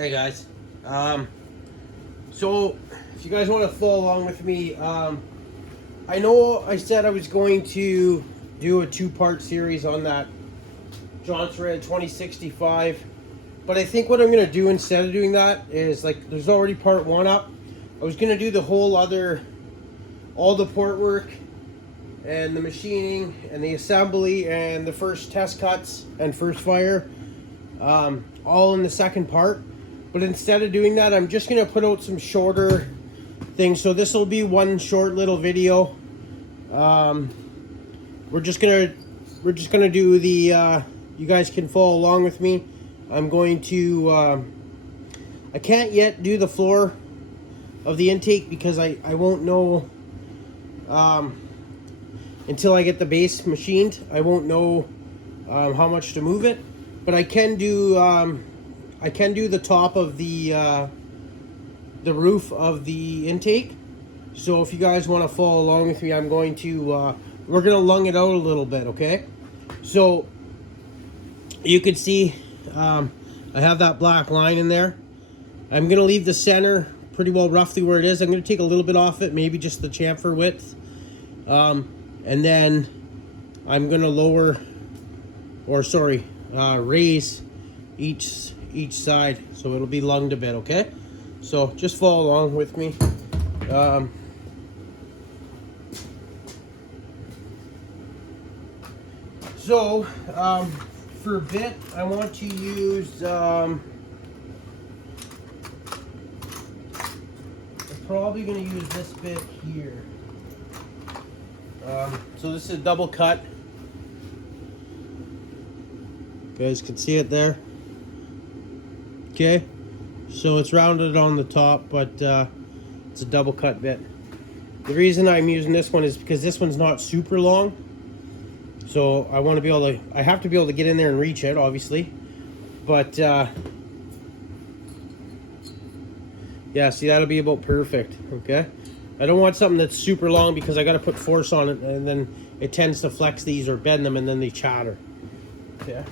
Hey guys, so if you guys want to follow along with me, I know I said I was going to do a two-part series on that Jonsered 2065, but I think what I'm going to do instead of doing that is, like, there's already part one up. I was going to do the whole other, all the port work and the machining and the assembly and the first test cuts and first fire, all in the second part. But instead of doing that, I'm just going to put out some shorter things. So this will be one short little video. We're just gonna do the, you guys can follow along with me. I'm going to, I can't yet do the floor of the intake because I won't know, until I get the base machined. I won't know how much to move it, but I can do the top of the roof of the intake. So if you guys want to follow along with me, I'm going to we're gonna lung it out a little bit, okay? So you can see I have that black line in there. I'm gonna leave the center pretty well roughly where it is. I'm gonna take a little bit off it, maybe just the chamfer width, and then I'm gonna lower, or sorry, raise each side so it'll be lunged a bit, okay? So just follow along with me. For a bit, I want to use, I'm probably going to use this bit here. So this is a double cut. You guys can see it there. Okay, so it's rounded on the top, but it's a double cut bit. The reason I'm using this one is because this one's not super long. So I want to be able to, I have to be able to get in there and reach it, obviously. But, yeah, see, that'll be about perfect, okay? I don't want something that's super long because I got to put force on it, and then it tends to flex these or bend them, and then they chatter. Okay.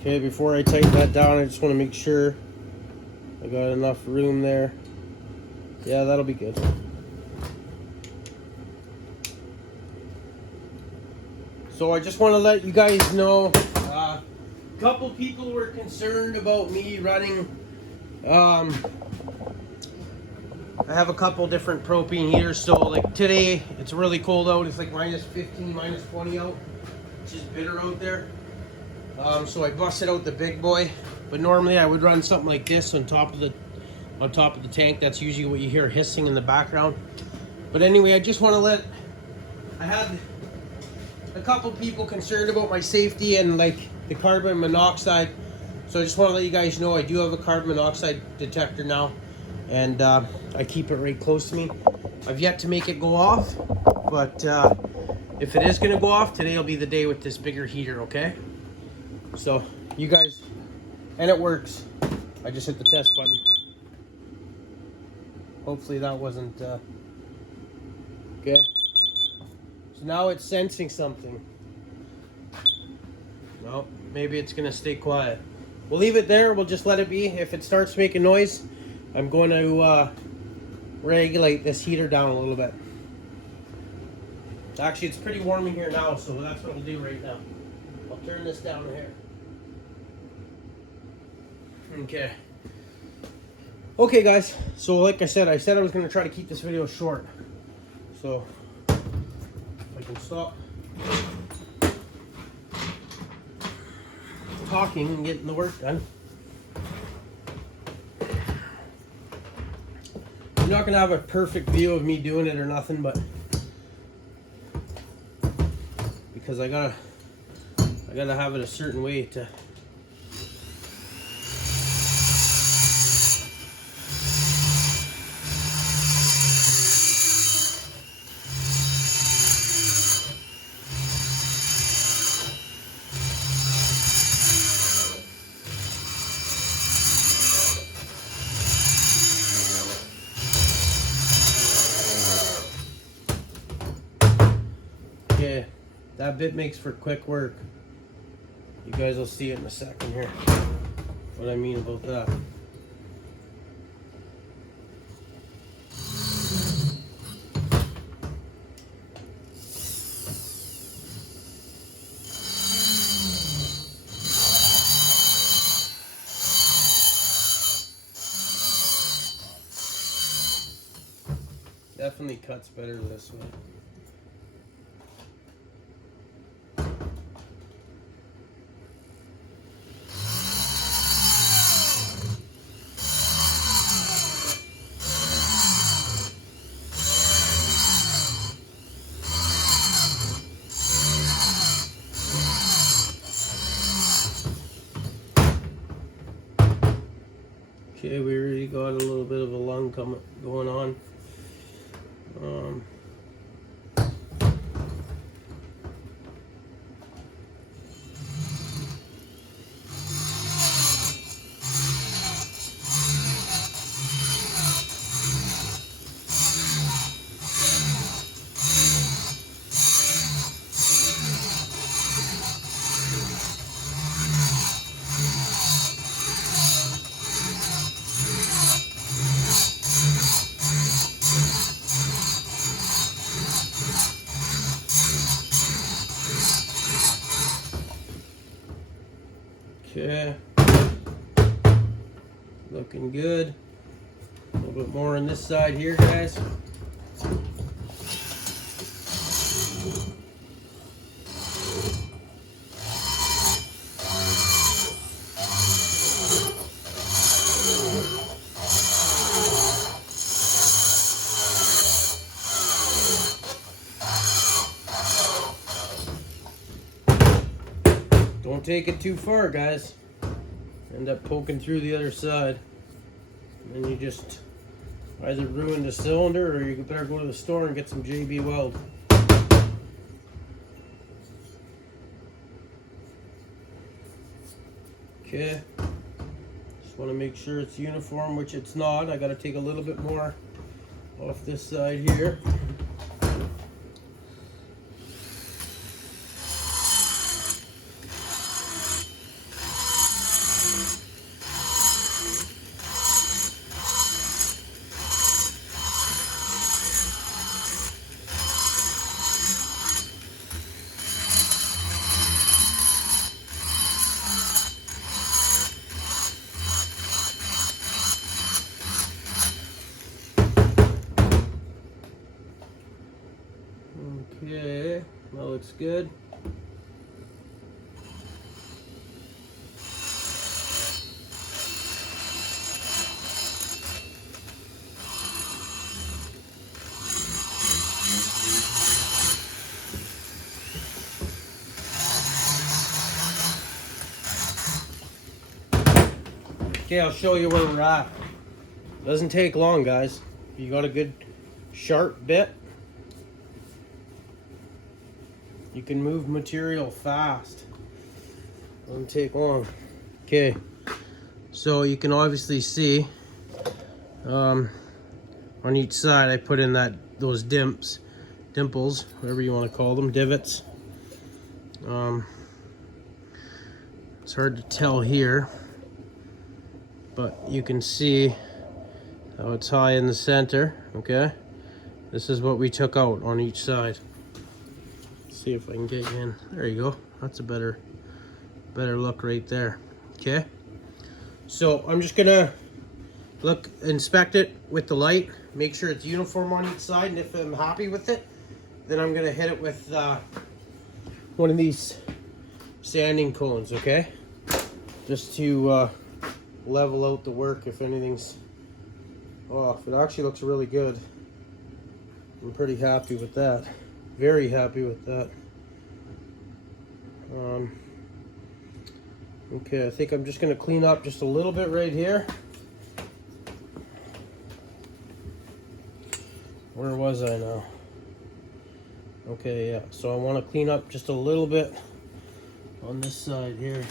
Okay, before I tighten that down, I just want to make sure I got enough room there. Yeah, that'll be good. So I just want to let you guys know, a couple people were concerned about me running, I have a couple different propane heaters. So like today, it's really cold out. It's like minus 15, minus 20 out, which is bitter out there. So I busted out the big boy, but normally I would run something like this on top of the tank. That's usually what you hear hissing in the background. But anyway, I just want to I had a couple people concerned about my safety and like the carbon monoxide. So I just want to let you guys know I do have a carbon monoxide detector now, and I keep it right close to me. I've yet to make it go off, but if it is going to go off, today will be the day with this bigger heater, okay? So you guys, and it works. I just hit the test button. Hopefully that wasn't okay. So now it's sensing something. No, maybe it's gonna stay quiet. We'll leave it there. We'll just let it be. If it starts making noise, I'm going to regulate this heater down a little bit. Actually, it's pretty warm in here now, so that's what we'll do right now. I'll turn this down here. Okay guys, so like I said I was going to try to keep this video short. So if I can stop talking and getting the work done. You're not going to have a perfect view of me doing it or nothing, but because I gotta have it a certain way to That bit makes for quick work. You guys will see it in a second here. What I mean about that. Definitely cuts better this way. Okay, we already got a little bit of a lung going on. Okay, looking good. A little bit more on this side here, guys. Don't take it too far, guys. End up poking through the other side. And then you just either ruin the cylinder or you better go to the store and get some JB Weld. Okay. Just want to make sure it's uniform, which it's not. I got to take a little bit more off this side here. Okay, that looks good. Okay, I'll show you where we're at. Doesn't take long, guys. You got a good sharp bit. You can move material fast. Doesn't take long. Okay, so you can obviously see on each side I put in those dimples, whatever you want to call them, divots. It's hard to tell here, but you can see how it's high in the center. Okay, this is what we took out on each side. See if I can get in. There you go. That's a better look right there. Okay, so I'm just gonna inspect it with the light, make sure it's uniform on each side, and if I'm happy with it, then I'm gonna hit it with one of these sanding cones. Okay, just to level out the work if anything's off. It actually looks really good. I'm pretty happy with that. Very happy with that. Okay, I think I'm just going to clean up just a little bit right here. Where was I now? Okay, yeah. So I want to clean up just a little bit on this side here.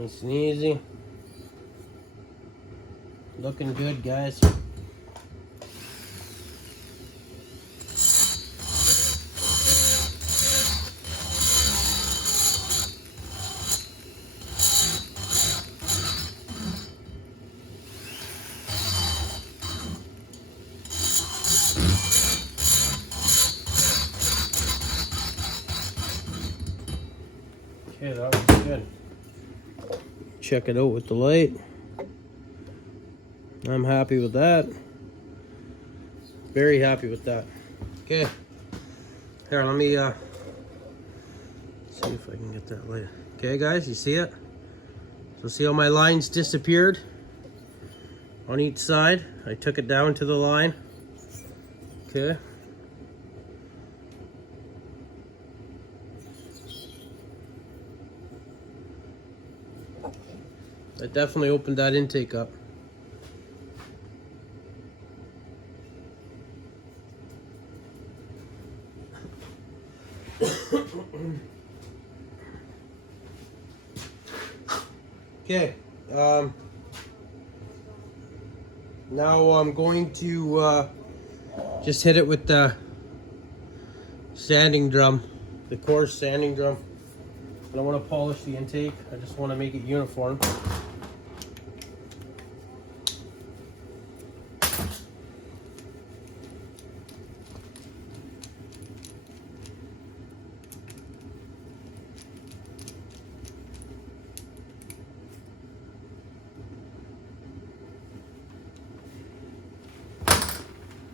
Nice and easy. Looking good, guys. Okay, that was good. Check it out with the light. I'm happy with that. Very happy with that. Okay. Here, let me see if I can get that light. Okay, guys, you see it? So see how my lines disappeared on each side? I took it down to the line. Okay. I definitely opened that intake up. Okay, now I'm going to just hit it with the sanding drum, the coarse sanding drum. I don't want to polish the intake, I just want to make it uniform.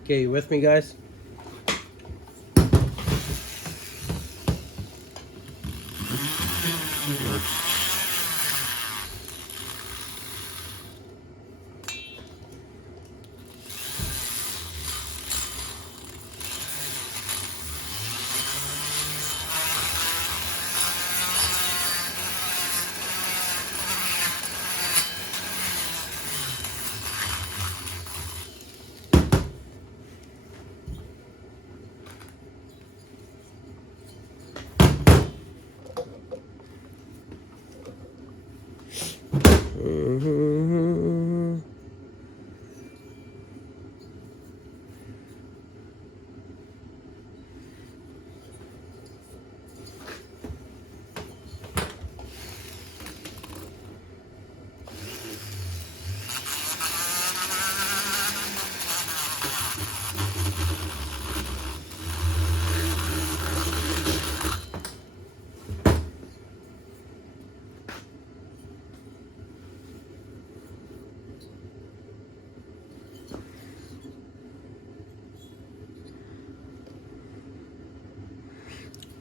Okay, you with me, guys?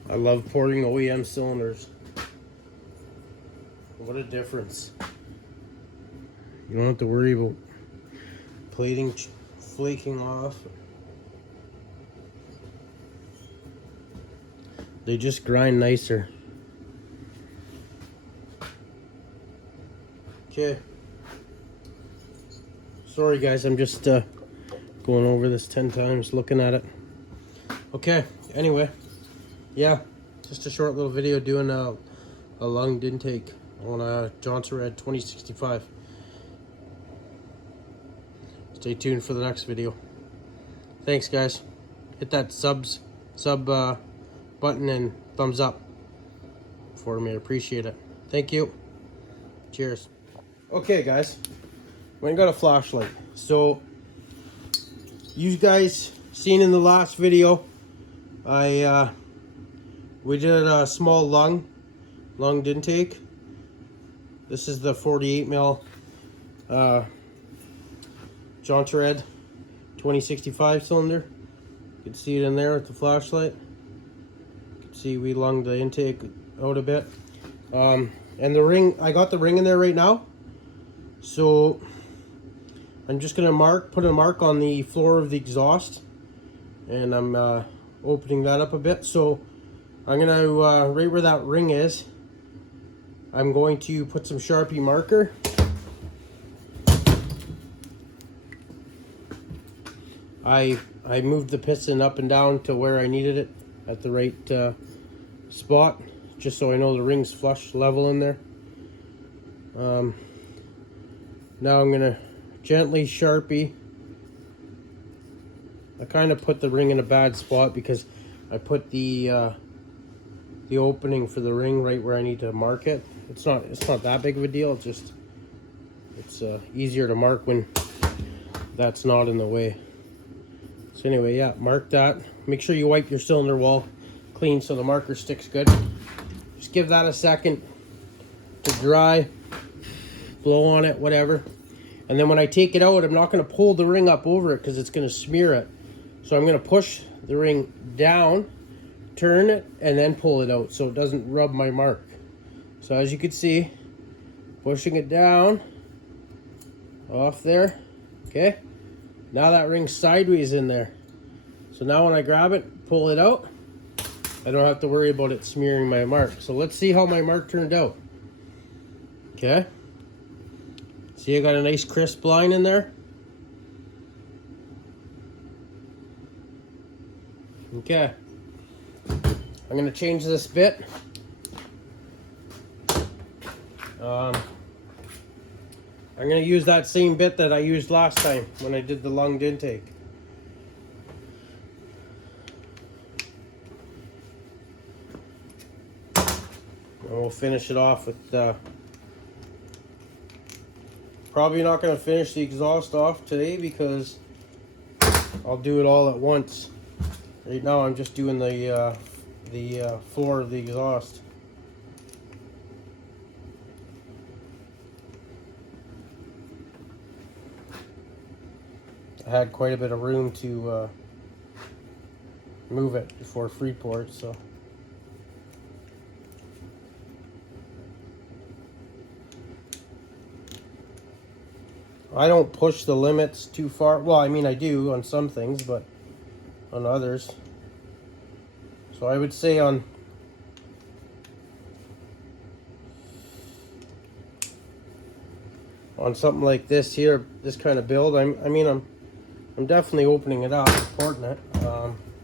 I love porting OEM cylinders. What a difference. You don't have to worry about plating flaking off. They just grind nicer. Okay. Sorry guys, I'm just going over this 10 times, looking at it. Okay, anyway. Yeah, just a short little video doing a lung intake on a Jonsered 2065. Stay tuned for the next video. Thanks guys. Hit that sub button and thumbs up for me. I appreciate it. Thank you. Cheers. Okay guys, we got a flashlight. So you guys seen in the last video, we did a small lung intake. This is the 48 mil Jonsered 2065 cylinder. You can see it in there with the flashlight. You can see we lunged the intake out a bit. And the ring, I got the ring in there right now. So I'm just gonna put a mark on the floor of the exhaust, and I'm opening that up a bit. So I'm gonna right where that ring is, I'm going to put some Sharpie marker. I moved the piston up and down to where I needed it at the right spot, just so I know the ring's flush level in there. Now I'm gonna gently Sharpie. I kind of put the ring in a bad spot because I put the opening for the ring right where I need to mark it. It's not that big of a deal. It's easier to mark when that's not in the way. So anyway, yeah, mark that. Make sure you wipe your cylinder wall clean so the marker sticks good. Just give that a second to dry, blow on it, whatever. And then when I take it out, I'm not going to pull the ring up over it because it's going to smear it. So I'm going to push the ring down, turn it, and then pull it out so it doesn't rub my mark. So as you can see, pushing it down, off there, okay? Now that ring's sideways in there. So now when I grab it, pull it out, I don't have to worry about it smearing my mark. So let's see how my mark turned out. Okay? See, I got a nice crisp line in there. Okay. I'm gonna change this bit. I'm gonna use that same bit that I used last time when I did the lunged intake. And we'll finish it off with probably not going to finish the exhaust off today because I'll do it all at once. Right now I'm just doing the floor of the exhaust. I had quite a bit of room to move it before Freeport, so. I don't push the limits too far. Well, I mean I do on some things, but on others. So I would say on something like this here, this kind of build, I'm definitely opening it up, porting it,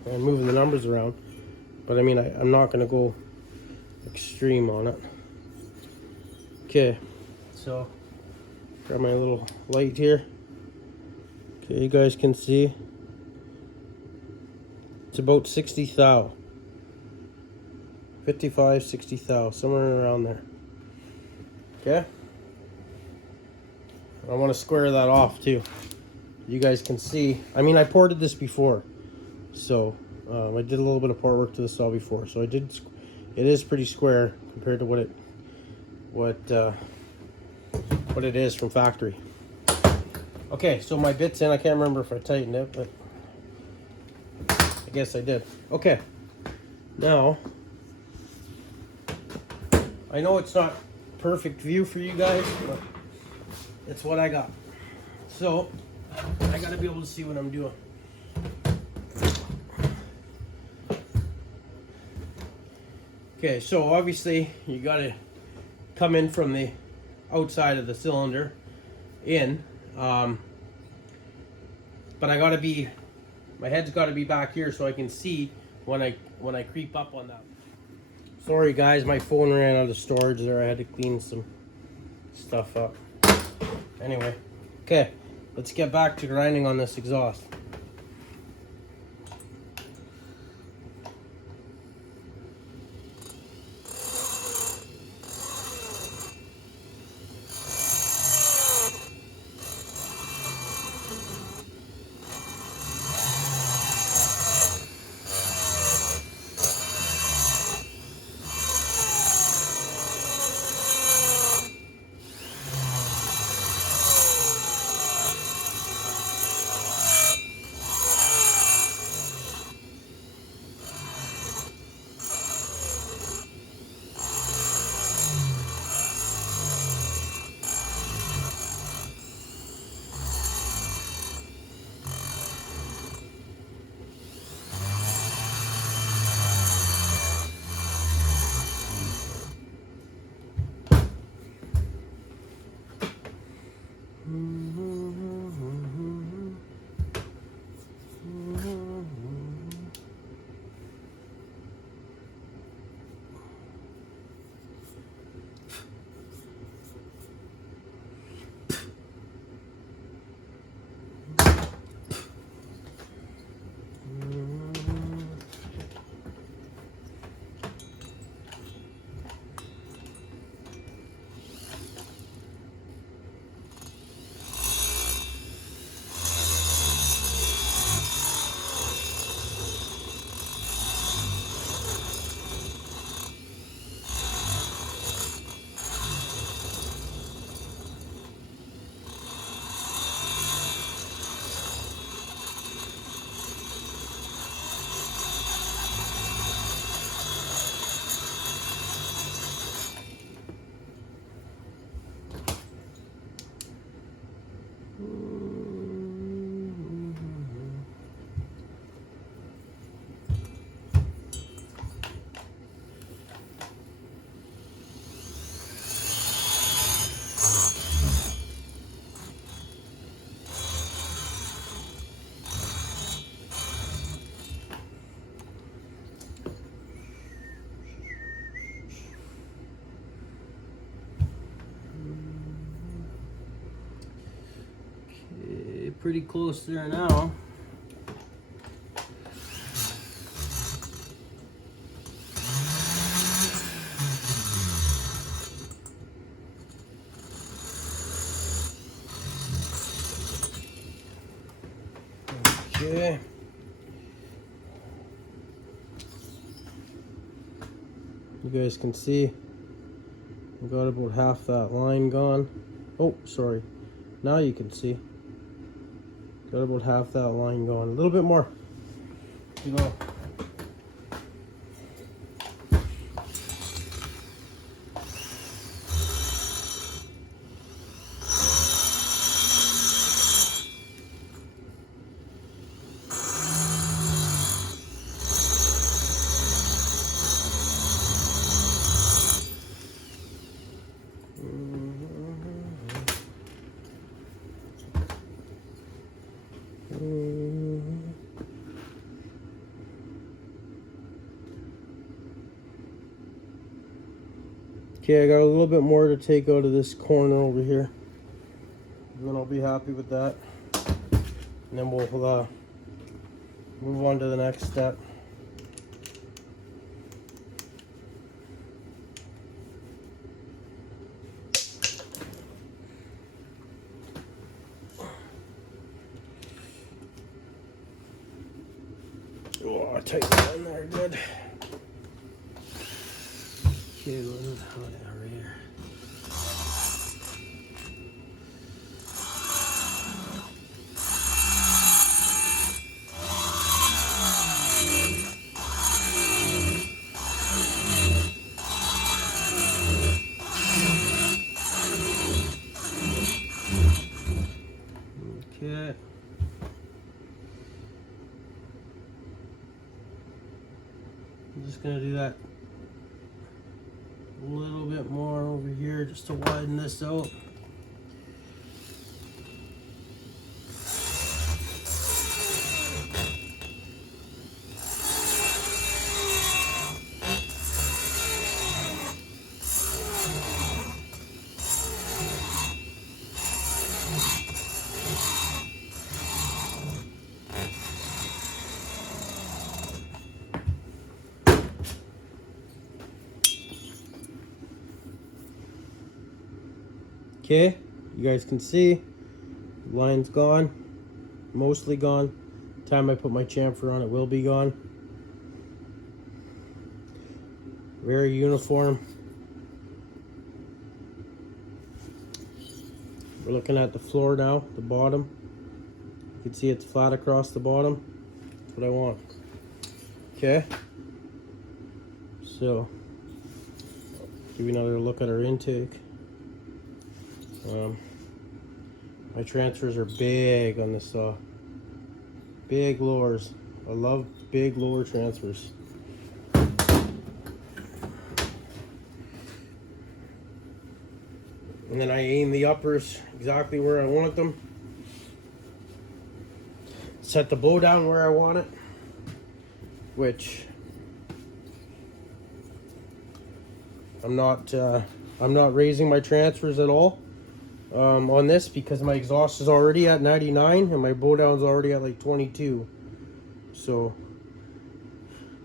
and moving the numbers around. But I mean, I'm not going to go extreme on it. Okay, so grab my little light here. Okay, you guys can see it's about 60 thou. 55, 60 thou, somewhere around there. Okay. I want to square that off too. You guys can see. I mean, I ported this before, so I did a little bit of port work to the saw before. So I did. It is pretty square compared to what it is from factory. Okay, so my bit's in. I can't remember if I tightened it, but I guess I did. Okay, now I know it's not perfect view for you guys, but it's what I got. So I gotta be able to see what I'm doing. Okay, so obviously you gotta come in from the outside of the cylinder in, but I gotta be, my head's gotta be back here so I can see when I creep up on that. Sorry guys, my phone ran out of storage there. I had to clean some stuff up. Anyway, okay, let's get back to grinding on this exhaust. Okay, pretty close there now. Okay. You guys can see I got about half that line gone. Oh, sorry. Now you can see. Got about half that line gone. A little bit more. You go. Okay, I got a little bit more to take out of this corner over here. And then I'll be happy with that. And then we'll move on to the next step. Oh, tighten that in there good. Okay, over here. Okay. I'm just gonna do that a little bit more over here just to widen this out. Okay, you guys can see the line's gone, mostly gone. Time I put my chamfer on, it will be gone. Very uniform. We're looking at the floor now, the bottom. You can see it's flat across the bottom. That's what I want. Okay, so give you another look at our intake. My transfers are big on this saw. Big lowers. I love big lower transfers. And then I aim the uppers exactly where I want them. Set the bow down where I want it, which I'm not raising my transfers at all on this because my exhaust is already at 99 and my bow down is already at like 22. So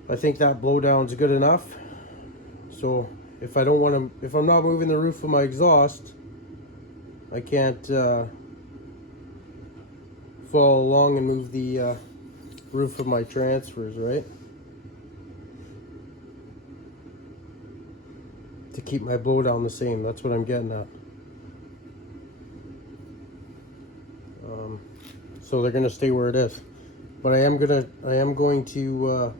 I think that blow down is good enough. So if I'm not moving the roof of my exhaust, I can't follow along and move the roof of my transfers, right? To keep my blow down the same. That's what I'm getting at. So they're gonna stay where it is, but I am going to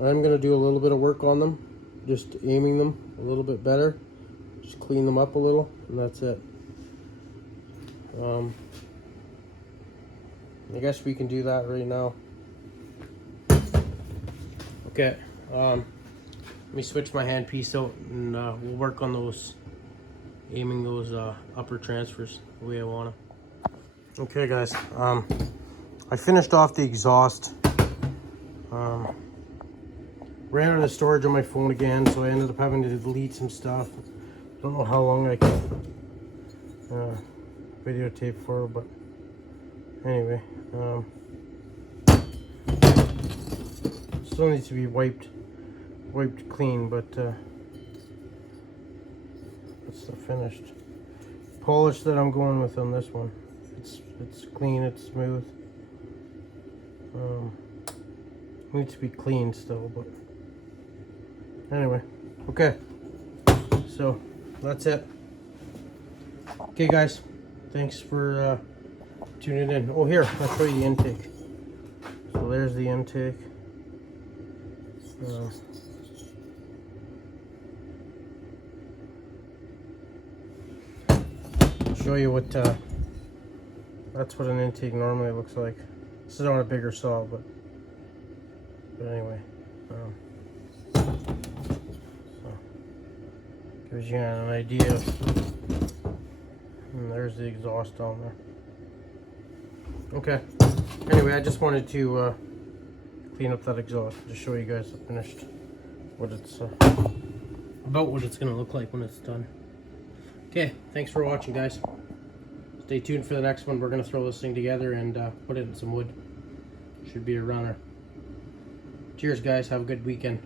I'm gonna do a little bit of work on them, just aiming them a little bit better, Just clean them up a little, and that's it. I guess we can do that right now. Okay, let me switch my handpiece out, and we'll work on those, aiming those upper transfers the way I want them. Okay guys, I finished off the exhaust. Ran out of storage on my phone again, so I ended up having to delete some stuff. Don't know how long I can videotape for, but anyway, still needs to be wiped clean, but that's the finished polish that I'm going with on this one. It's clean, it's smooth. Needs to be clean still, but anyway, okay, so that's it. Okay guys, thanks for tuning in. Oh, here, I'll show you the intake. So there's the intake. I'll show you what that's what an intake normally looks like. This is on a bigger saw, but anyway, so gives you an idea. And there's the exhaust down there. Okay. Anyway, I just wanted to clean up that exhaust, just show you guys the finished, what it's about what it's gonna look like when it's done. Okay, thanks for watching, guys. Stay tuned for the next one. We're gonna throw this thing together and put it in some wood. Should be a runner. Cheers, guys. Have a good weekend.